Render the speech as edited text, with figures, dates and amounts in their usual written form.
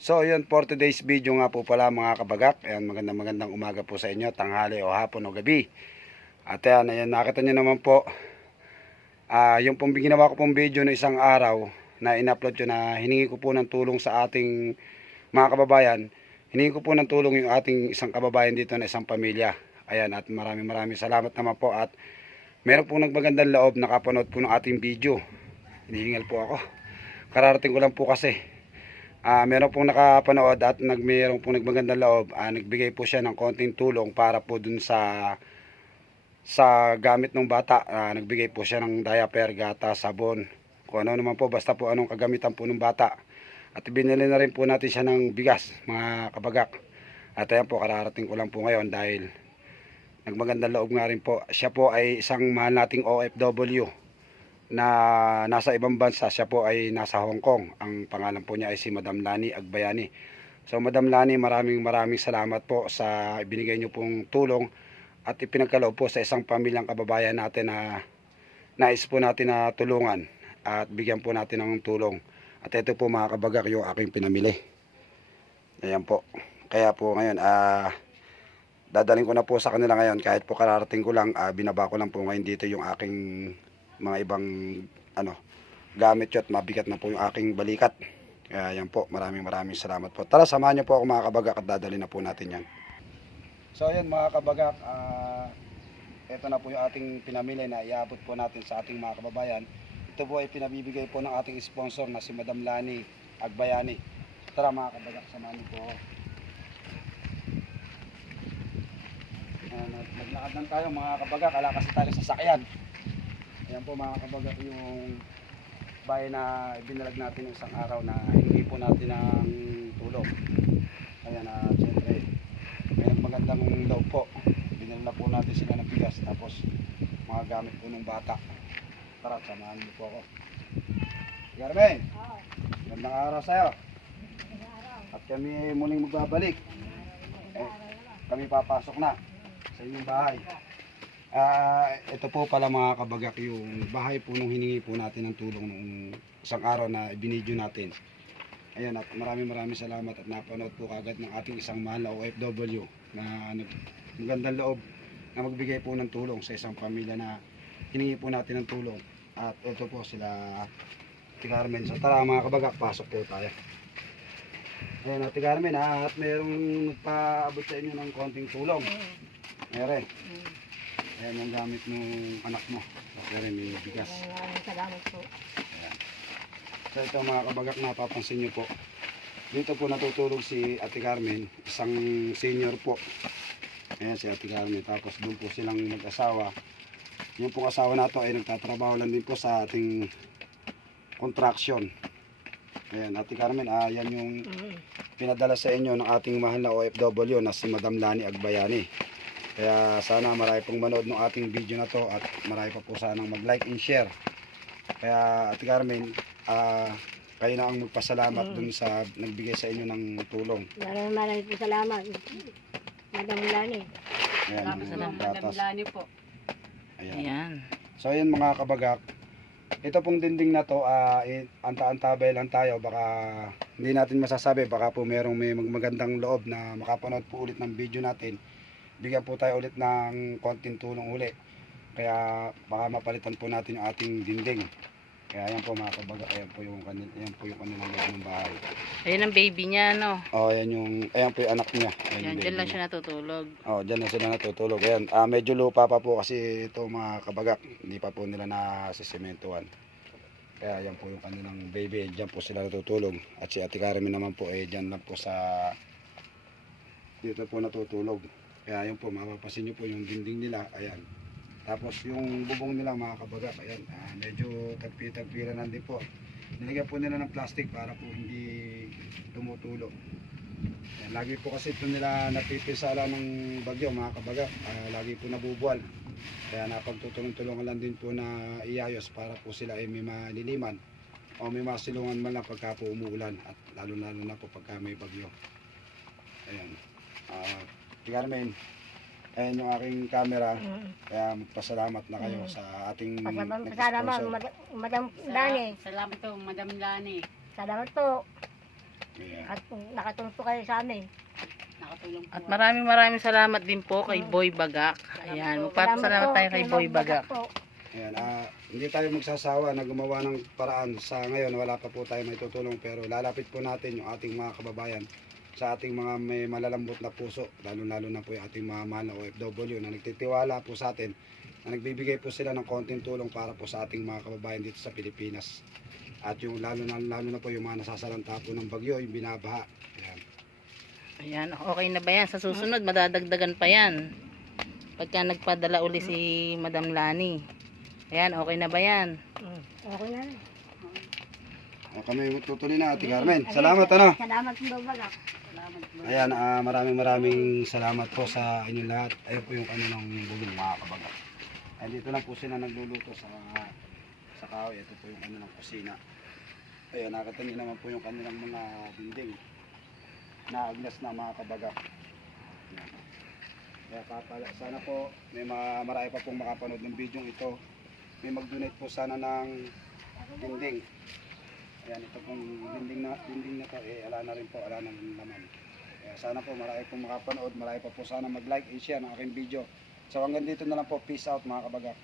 So yun, for today's video nga po pala mga kabagak. Ayan, magandang umaga po sa inyo, tanghali o hapon o gabi. At ayan, nakita nyo naman po, yung pong ginawa ko pong video na isang araw na in-upload ko na hiningi ko po ng tulong sa ating mga kababayan. Hiningi ko po ng tulong yung ating isang kababayan dito na isang pamilya. Ayan, at maraming salamat naman po. At meron pong nagbagandang loob, nakapanood po ng ating video. Hinihingal po ako. Kararating ko lang po kasi. Meron pong nakapanood at meron pong nagbagandang loob. Nagbigay po siya ng konting tulong para po dun sa gamit ng bata. Nagbigay po siya ng diaper, gata, sabon, kung ano naman po, basta po anong kagamitan po ng bata. At binili na rin po natin siya ng bigas, mga kabagak. At ayan po, kararating ko lang po ngayon dahil nagbagandang loob nga rin po. Siya po ay isang mahal nating OFW na nasa ibang bansa. Siya po ay nasa Hong Kong. Ang pangalan po niya ay si Madam Lani Agbayani. So Madam Lani, maraming salamat po sa ibinigay niyo pong tulong at ipinagkaloob po sa isang pamilyang kababayan natin na nais po natin na tulungan at bigyan po natin ng tulong. At ito po mga kabagak yung aking pinamili. Ayan po. Kaya po ngayon dadaling ko na po sa kanila ngayon, kahit po kararating ko lang, binaba ko lang po ngayon dito yung aking mga ibang gamit at mabigat na po yung aking balikat. Kaya yan po, maraming salamat po. Tara, samahan niyo po ako mga kabagak at dadalhin na po natin yan. So ayan mga kabagak, ito na po yung ating pinamili na iabot po natin sa ating mga kababayan. Ito po ay pinabibigay po ng ating sponsor na si Madam Lani Agbayani. Tara mga kabagak, samahan niyo po ako. Naglakad lang tayo mga kabagak, ala kasi tayo sa sakyan. Ayan po mga kabagak yung bahay na ibinalag natin ng isang araw na hiningi po natin ng tulong. Ayan, siyempre may magandang loob po. Binala po natin sila ng bigas tapos mga gamit po ng bata. Tara, samahan niyo po ako. Carmen, magandang araw sa'yo. At kami muling magbabalik. Kami papasok na sa inyong bahay. Ito po pala mga kabagak yung bahay po nung hiningi po natin ng tulong nung isang araw na ibinidyo natin. Ayan, at maraming salamat at napanood po kagad ng ating isang mahal na OFW na magandang loob na magbigay po ng tulong sa isang pamilya na hiningi po natin ng tulong. At ito po sila Ate Carmen. So tara mga kabagak, pasok po tayo. Ayan Ate Carmen, at mayroong paabot sa inyo ng konting tulong. Meron. Ayan yung gamit ng anak mo. Pero may bigas. Salamat po. Ayan. So ito mga kabagak, napapansin nyo po. Dito po natutulog si Ate Carmen. Isang senior po. Ayan si Ate Carmen. Tapos doon po silang mag-asawa. Yung pong asawa na to ay nagtatrabaho lang din po sa ating construction. Ayan Ate Carmen, ayan yung pinadala sa inyo ng ating mahal na OFW na si Madam Lani Agbayani. Kaya sana marami pong manood ng ating video na to at marami pa po sanang mag-like and share. Kaya Ate Carmen, kayo na ang magpasalamat dun sa nagbigay sa inyo ng tulong. Maraming po salamat. Madam Lani. Ayan, Salamat Madam Lani po. Ayan. So ayan mga kabagak, ito pong dinding na to, anta-antabay lang tayo. Baka hindi natin masasabi, baka po may magandang loob na makapanood po ulit ng video natin. Bigyan po tayo ulit ng konting tulong uli. Kaya baka mapalitan po natin yung ating dinding. Kaya ayan po mga kabagak, ayan po yung kanilang loob ng bahay. Ayan ang baby niya, no? Ayan po yung anak niya. Ayan, dyan lang siya natutulog. Dyan lang sila natutulog. Ayan, medyo lupa pa po kasi ito mga kabagak. Hindi pa po nila nasisimentuhan. Kaya ayan po yung kanilang baby. Dyan po sila natutulog. At si Ate Carmen naman po, dyan lang po dito po natutulog. Kaya yun po, mapapasin nyo po yung dinding nila. Ayan. Tapos yung bubong nila mga kabagak, ayan, medyo tagpi-tagpira na din po. Nilagyan po nila ng plastic para po hindi tumutulo. Ayan, lagi po kasi ito nila napipisala ng bagyo mga kabagak. Lagi po nabubuwal. Kaya napagtutulong-tulungan lang din po na iayos para po sila ay may maliliman o may masilungan man lang pagka po umuulan at lalo-lalo na po pagka may bagyo. Ayan. Carmen, ayan yung aking camera. Kaya magpasalamat na kayo sa ating Salamat, Madam Lani. Salamat po, Madam Lani. Salamat po. Ayan. At kung nakatulong po kayo sa amin. At maraming salamat din po kay Boy Bagak. Ayan, magpapasalamat tayo kay Boy Bagak. Po. Ayan, hindi tayo magsasawa na gumawa ng paraan. Sa ngayon, wala pa po tayo may tutulong, pero lalapit po natin yung ating mga kababayan sa ating mga may malalambot na puso, lalo na po yung ating mga mahal na OFW na nagtitiwala po sa atin, na nagbibigay po sila ng konting tulong para po sa ating mga kababayan dito sa Pilipinas. At yung lalo na po yung mga nasasalanta po ng bagyo, yung binabaha. Ayan. Ayan, okay na ba yan? Sa susunod, madadagdagan pa yan. Pagka nagpadala uli si Madam Lani. Ayan, okay na ba yan? Okay na. Kami tutuloy na, Ate Carmen. Salamat, ano? Salamat po Bagak. Ayan, maraming salamat po sa inyong lahat. Ayun po yung kanilang bugin, mga kabagat. Ayan, dito lang po sila nagluluto sa kahoy. Ito po yung kanilang kusina. Ayan, nakita niyo naman po yung kanilang mga dingding na agnas na, mga kabagat. Ayan. Kaya sana po may marami pa pong makapanood ng video ito. May mag-donate po sana ng dingding. Ayan, ito pong dinding na to, ala na rin po, ala na rin naman. Kaya sana po marami pong makapanood, marami pa po sana mag-like and share ng aking video. So hanggang dito na lang po, peace out mga kabagak.